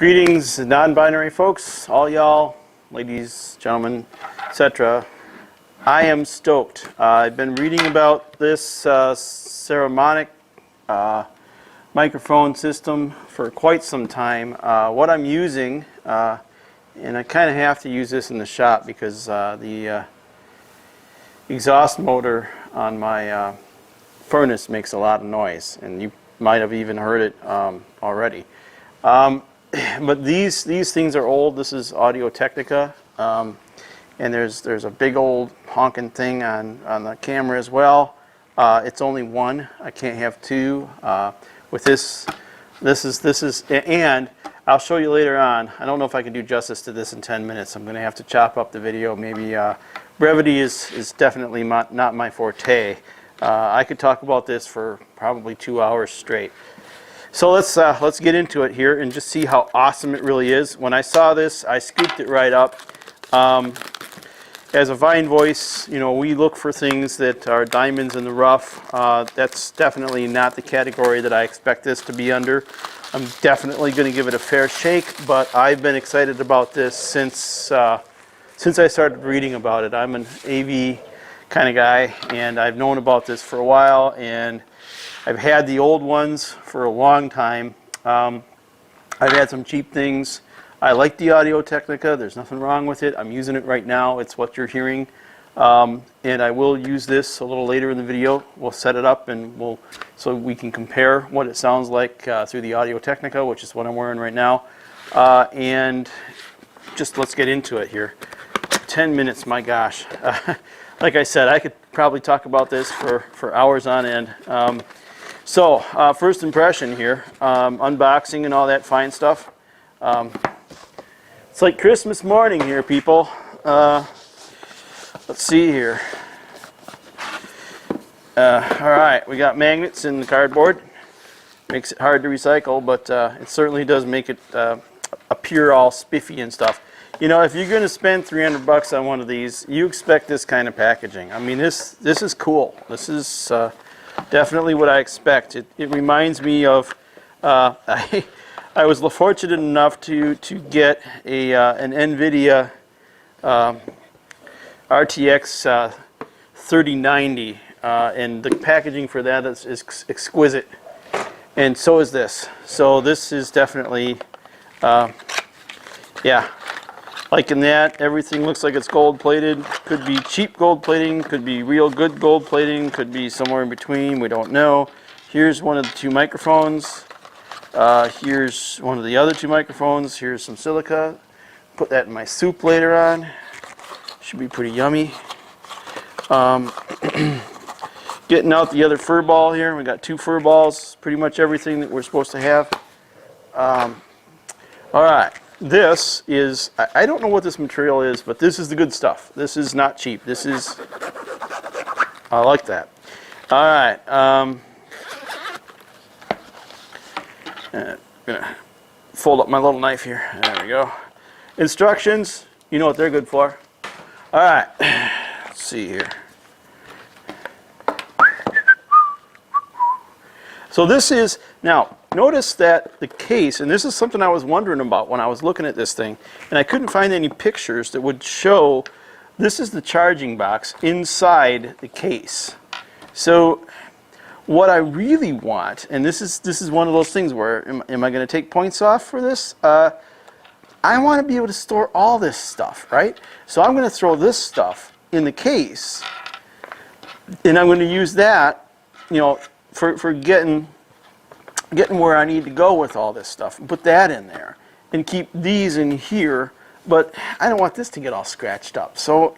Greetings, non-binary folks, all y'all, ladies, gentlemen, etc. I am stoked. I've been reading about this Saramonic microphone system for quite some time. What I'm using, and I kind of have to use this in the shop because the exhaust motor on my furnace makes a lot of noise, and you might have even heard it already. But these things are old. This is Audio-Technica, and there's a big old honking thing on the camera as well. It's only one. I can't have two. With this is, and I'll show you later on. I don't know if I can do justice to this in 10 minutes. I'm going to have to chop up the video. Maybe brevity is definitely not my forte. I could talk about this for probably 2 hours straight. So let's get into it here and just see how awesome it really is. When I saw this, I scooped it right up. As a Vine voice, you know, we look for things that are diamonds in the rough. That's definitely not the category that I expect this to be under. I'm definitely going to give it a fair shake, but I've been excited about this since I started reading about it. I'm an AV kind of guy, and I've known about this for a while, and I've had the old ones for a long time. I've had some cheap things. I like the Audio-Technica. There's nothing wrong with it. I'm using it right now. It's what you're hearing. And I will use this a little later in the video. We'll set it up and so we can compare what it sounds like through the Audio-Technica, which is what I'm wearing right now. And just let's get into it here. 10 minutes, my gosh. Like I said, I could probably talk about this for hours on end. So, first impression here, unboxing and all that fine stuff. It's like Christmas morning here, people. Let's see here. Alright, we got magnets in the cardboard. Makes it hard to recycle, but it certainly does make it appear all spiffy and stuff. You know, if you're going to spend $300 on one of these, you expect this kind of packaging. I mean, this is cool. This is definitely what I expect. It reminds me of I was fortunate enough to get an NVIDIA RTX 3090, and the packaging for that is exquisite, and so is this. So this is definitely, yeah, like in that, everything looks like it's gold plated. Could be cheap gold plating, could be real good gold plating, could be somewhere in between, we don't know. Here's one of the two microphones. Here's one of the other two microphones. Here's some silica. Put that in my soup later on. Should be pretty yummy. Getting out the other fur ball here. We got two fur balls. Pretty much everything that we're supposed to have. Alright. This is, I don't know what this material is, but this is the good stuff. This is not cheap. This is, I like that. Alright. I'm going to fold up my little knife here. There we go. Instructions, you know what they're good for. Alright, let's see here. So this is, now notice that the case, and this is something I was wondering about when I was looking at this thing, and I couldn't find any pictures that would show, this is the charging box inside the case. So what I really want, and this is one of those things where, am I going to take points off for this? I want to be able to store all this stuff, right? So I'm going to throw this stuff in the case, and I'm going to use that, you know, for getting where I need to go with all this stuff. Put that in there, and keep these in here. But I don't want this to get all scratched up. So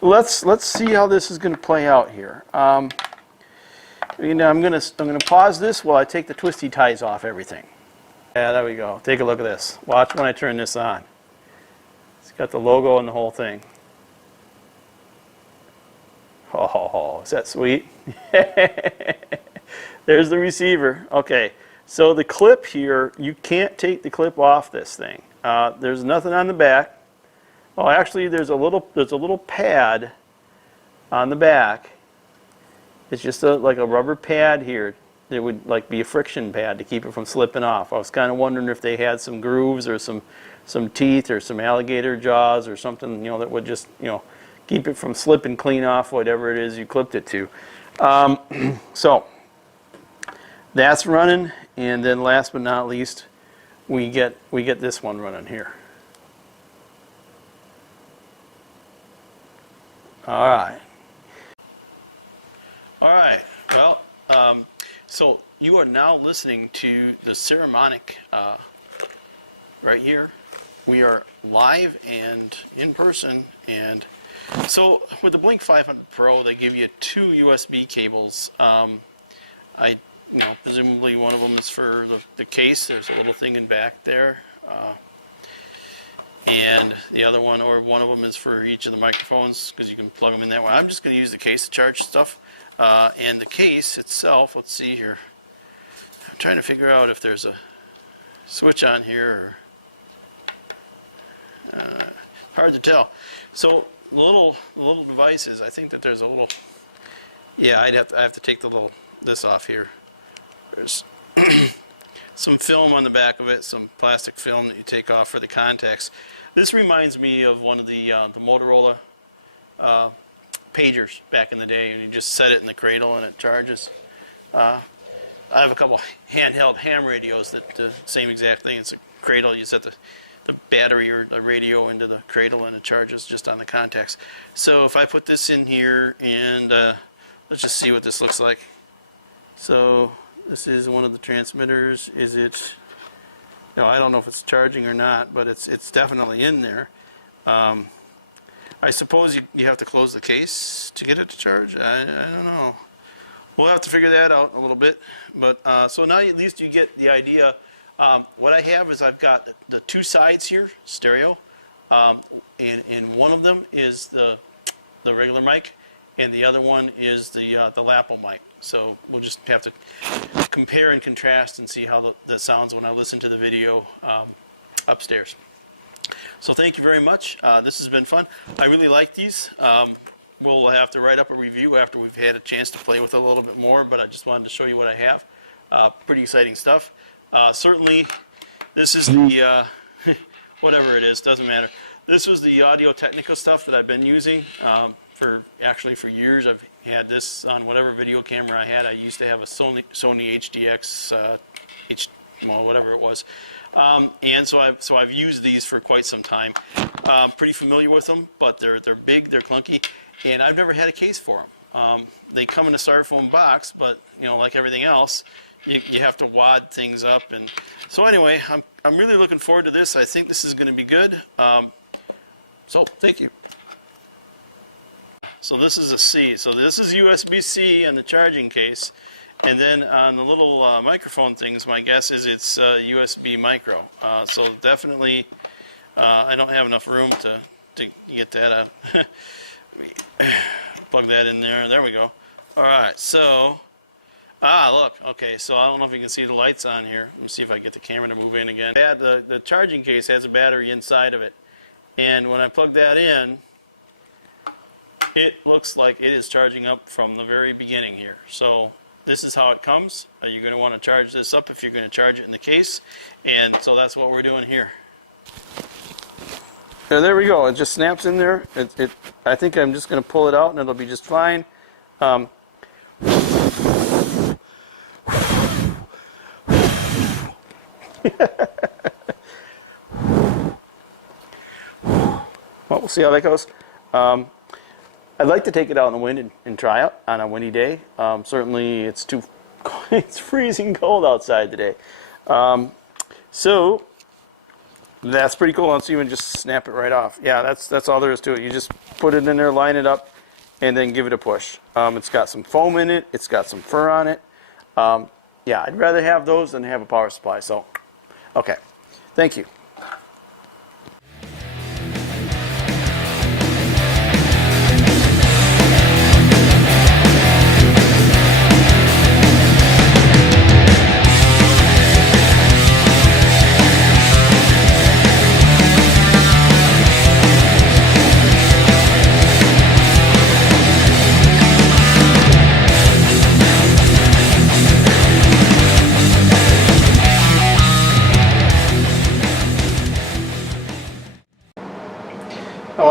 let's see how this is going to play out here. You know, I'm gonna pause this while I take the twisty ties off everything. Yeah, there we go. Take a look at this. Watch when I turn this on. It's got the logo and the whole thing. Oh, is that sweet? There's the receiver. Okay, so the clip here, you can't take the clip off this thing. There's nothing on the back. Oh, actually, there's a little pad on the back. It's just like a rubber pad here there would like be a friction pad to keep it from slipping off. I was kind of wondering if they had some grooves or some teeth or some alligator jaws or something, you know, that would just, you know, keep it from slipping clean off whatever it is you clipped it to. So that's running, and then last but not least, we get this one running here. All right. All right. Well, so you are now listening to the Saramonic right here. We are live and in person, and so with the Blink500 Pro, they give you 2 USB cables. You know, presumably one of them is for the case. There's a little thing in back there. And the other one, or one of them, is for each of the microphones, because you can plug them in that way. I'm just going to use the case to charge stuff. And the case itself, let's see here. I'm trying to figure out if there's a switch on here, or hard to tell. So the little devices, I think that there's a little, yeah, I have to take this off here. There's some film on the back of it, some plastic film that you take off for the contacts. This reminds me of one of the Motorola pagers back in the day, and you just set it in the cradle and it charges. I have a couple handheld ham radios that the same exact thing. It's a cradle. You set the battery or the radio into the cradle and it charges just on the contacts. So if I put this in here and let's just see what this looks like. So this is one of the transmitters. Is it? No, I don't know if it's charging or not, but it's definitely in there. I suppose you have to close the case to get it to charge. I don't know. We'll have to figure that out a little bit. But so now at least you get the idea. What I have is I've got the 2 sides here, stereo, and one of them is the regular mic, and the other one is the lapel mic. So we'll just have to compare and contrast and see how that sounds when I listen to the video upstairs. So thank you very much. This has been fun. I really like these. We'll have to write up a review after we've had a chance to play with it a little bit more, but I just wanted to show you what I have. Pretty exciting stuff. Certainly, this is the, whatever it is, doesn't matter. This was the Audio-Technica stuff that I've been using for years. I've had this on whatever video camera I had. I used to have a Sony HDX, whatever it was. And so I've used these for quite some time. Pretty familiar with them, but they're big, they're clunky, and I've never had a case for them. They come in a styrofoam box, but you know, like everything else, you have to wad things up. And so anyway, I'm really looking forward to this. I think this is going to be good. So thank you. So this is a C. So this is USB-C on the charging case. And then on the little microphone things, my guess is it's USB micro. So definitely, I don't have enough room to get that out. Plug that in there. There we go. All right. So, look. Okay. So I don't know if you can see the lights on here. Let me see if I can get the camera to move in again. The charging case has a battery inside of it, and when I plug that in, it looks like it is charging up from the very beginning here. So this is how it comes. You're going to want to charge this up if you're going to charge it in the case. And so that's what we're doing here. There we go. It just snaps in there. I think I'm just going to pull it out and it'll be just fine. Well, we'll see how that goes. I'd like to take it out in the wind and try it on a windy day. Certainly it's it's freezing cold outside today. So that's pretty cool. Let's even just snap it right off. Yeah, that's all there is to it. You just put it in there, line it up, and then give it a push. It's got some foam in it. It's got some fur on it. Yeah, I'd rather have those than have a power supply. So, okay. Thank you.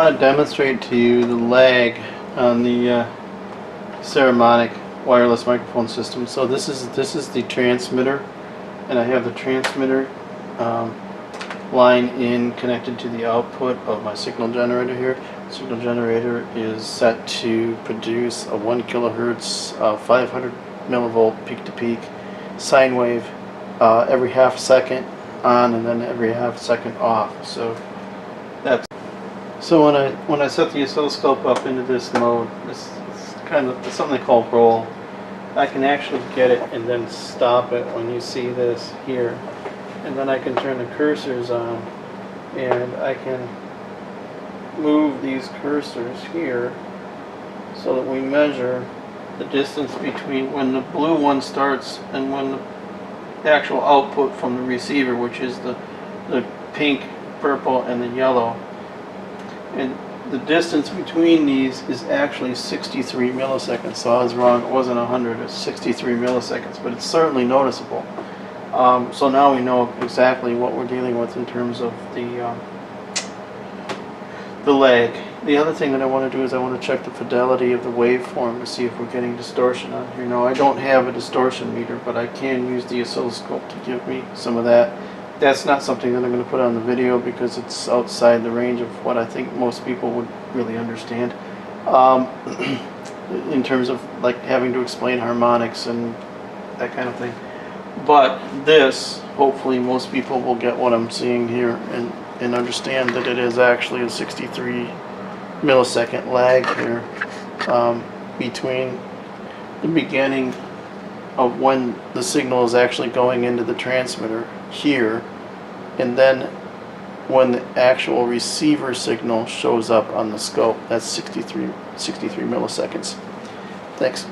want to demonstrate to you the lag on the Saramonic wireless microphone system. So this is the transmitter, and I have the transmitter line in connected to the output of my signal generator here. The signal generator is set to produce a 1 kilohertz 500 millivolt peak to peak sine wave every half second on and then every half second off. So that's when I set the oscilloscope up into this mode, it's kind of something they call roll. I can actually get it and then stop it when you see this here, and then I can turn the cursors on and I can move these cursors here so that we measure the distance between when the blue one starts and when the actual output from the receiver, which is the pink, purple, and the yellow. And the distance between these is actually 63 milliseconds. So I was wrong, it wasn't 100, it's 63 milliseconds, but it's certainly noticeable. So now we know exactly what we're dealing with in terms of the lag. The other thing that I want to do is I want to check the fidelity of the waveform to see if we're getting distortion on here. Now I don't have a distortion meter, but I can use the oscilloscope to give me some of that. That's not something that I'm going to put on the video because it's outside the range of what I think most people would really understand in terms of like having to explain harmonics and that kind of thing. But this, hopefully most people will get what I'm seeing here and understand that it is actually a 63 millisecond lag here between the beginning of when the signal is actually going into the transmitter here and then when the actual receiver signal shows up on the scope. That's 63 milliseconds. Thanks.